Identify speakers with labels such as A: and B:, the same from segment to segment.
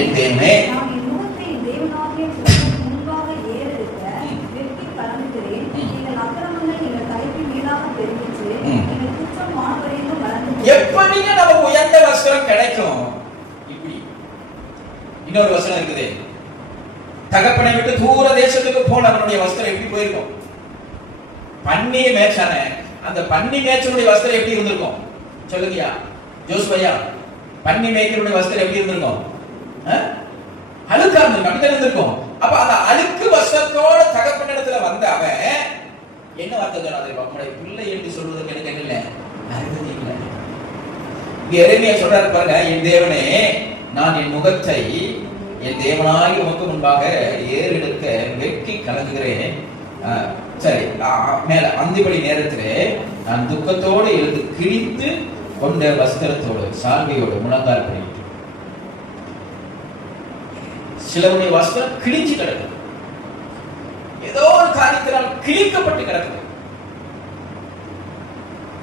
A: என் தேவனே. எப்படிங்க நமக்கு உயர்ந்த வஸ்திரம் கிடைக்கும்? இப்படி. இன்னொரு வசனம் இருக்குது. தகப்பனை விட்டு தூர தேசத்துக்கு போன அவனுடைய வஸ்திரம் எப்படி போயிருக்கும்? பன்னி மேய்ச்சானே அந்த பன்னி மேய்ச்சனுடைய வஸ்திரம் எப்படி இருந்திருக்கும்? சொல்லுங்கயா ஜோஸ்பையா பன்னி மேய்க்கனுடைய வஸ்திரம் எப்படி இருந்திருக்கும்? அழுக்கா இருந்திருக்கும் அப்படிதான் இருந்திருக்கும். அப்ப அந்த அழுக்கு வசத்தோட தகப்பனிடத்துல வந்த அவன் என்ன வார்த்தை சொன்னா தெரியுமா? உங்களுடைய பிள்ளை என்று சொல்வதற்கு எனக்கு என்ன இல்லை? அருகதை இல்லை. இங்க சொல்றாரு பாருங்க என் தேவனே நான் என் முகத்தை என் தேவனாகி உமக்கு முன்பாக ஏறெடுக்க வெட்டி கலங்குகிறேன். ஆஹ், சரி மேல அந்திபடி நேரத்திலே நான் துக்கத்தோடு எழுந்து கிழித்து கொண்ட வஸ்திரத்தோடு சால்வையோடு முழங்கால் பண்ணிட்டு சிலருடைய வஸ்திரம் கிழிஞ்சு கிடக்குது. ஏதோ ஒரு காரியத்தினால் கிழிக்கப்பட்டு கிடக்குது.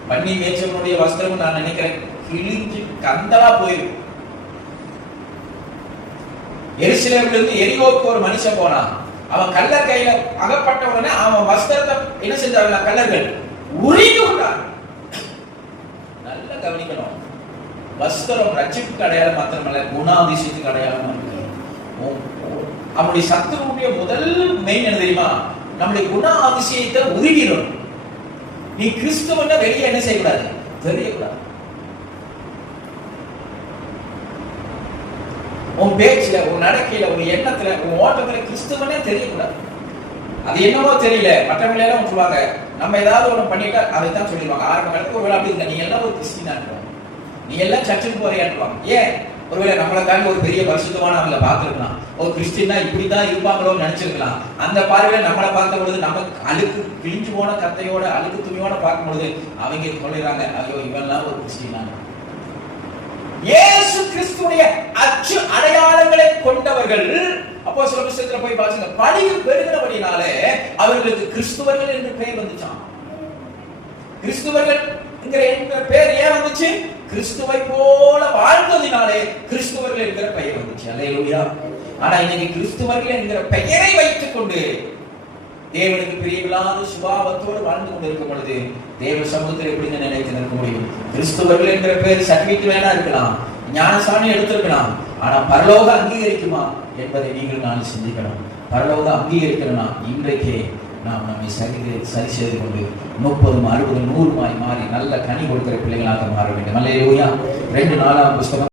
A: பன்னி மேய்ச்சவனுடைய வஸ்திரம் நான் நினைக்கிறேன் கிழிஞ்சு கந்தலா போயிருக்கு எரிசிலேமிலிருந்து இருந்து ஒரு மனுஷன் போனான். அவன் கல்லர் கையில அகப்பட்ட உடனே அவன் வஸ்திரத்தை என்ன செஞ்சாங்க கல்லர்கள் உரிந்து கொண்டான் நல்லா கவனிக்கணும். வஸ்திரம் ரட்சிப்புக்கு அடையாளம் மாத்திரமல்ல குணாதிசயத்துக்கு அடையாளம் இருக்கு. நம்முடைய சத்துருடைய முதல் மெயின் என்ன தெரியுமா? நம்முடைய குண அதிசயத்தை உருவிடும் நீ கிறிஸ்துவன வெளியே என்ன செய்யக்கூடாது? தெரியக்கூடாது. உன் பேச்சுல உன் நடக்கையில உன் எண்ணத்துல உன் ஓட்டத்துல கிறிஸ்துவனே தெரியக்கூடாது. அது என்னவோ தெரியல. மற்றவங்க எல்லாம் சொல்லுவாங்க நம்ம ஏதாவது ஒன்று பண்ணிட்டா அதை தான் சொல்லிடுவாங்க. ஆரம்ப காலத்துக்கு ஒருவேளை அப்படி இருந்தா நீ எல்லாம் ஒரு கிறிஸ்டினா நீ எல்லாம் சர்ச்சுக்கு போறியான்வாங்க ஏன்? ஒருவேளை நம்மளை தாண்டி ஒரு பெரிய பரிசுத்தமான அவங்கள பார்த்துருக்கலாம். ஒரு கிறிஸ்டின்னா இப்படிதான் இருப்பாங்களோன்னு நினைச்சிருக்கலாம். அந்த பார்வையில நம்மளை பார்த்த பொழுது நமக்கு அழுக்கு கிழிஞ்சு போன கத்தையோட அழுக்கு துணியோட பார்க்கும் பொழுது அவங்க சொல்லிடுறாங்க? ஐயோ இவெல்லாம் ஒரு கிறிஸ்டினா. இயேசு கிறிஸ்துடைய அச்சு அடையாளங்களை கொண்டவர்கள். அப்போ சில விஷயத்துல போய் பாருங்க பணிவு பெருகினபடினாலே அவர்களுக்கு கிறிஸ்துவர்கள் என்று பெயர் வந்துச்சான் கிறிஸ்துவர்கள் என்கிற என்கிற ஏன் வந்துச்சு? கிறிஸ்துவை போல வாழ்ந்ததினாலே கிறிஸ்துவர்கள் என்கிற பெயர் வந்துச்சு. அல்லேலூயா. ஆனா இன்னைக்கு கிறிஸ்துவர்கள் என்கிற பெயரை வைத்துக் கொண்டு தேவனுக்கு பிரியமில்லாத சுபாவத்தோடு வாழ்ந்து கொண்டிருக்கும் பொழுது தேவ சமூகத்தில் எப்படி நினைத்து நிற்க முடியும்? கிறிஸ்துவர்கள் என்கிற பேர் சர்டிபிகேட் வேணா இருக்கலாம். ஞானசாமி எடுத்திருக்கலாம். ஆனா பரலோக அங்கீகரிக்குமா என்பதை நீங்கள் நான் சிந்திக்கணும். பரலோக அங்கீகரிக்கிறனா இன்றைக்கே நாம் நம்மை சரி சரி செய்து கொண்டு முப்பதும் அறுபதும் நூறுமாய் மாறி நல்ல கனி கொடுக்கிற பிள்ளைகளாக மாற வேண்டும். அல்லையா ரெண்டு நாலாம் புஸ்தகம்.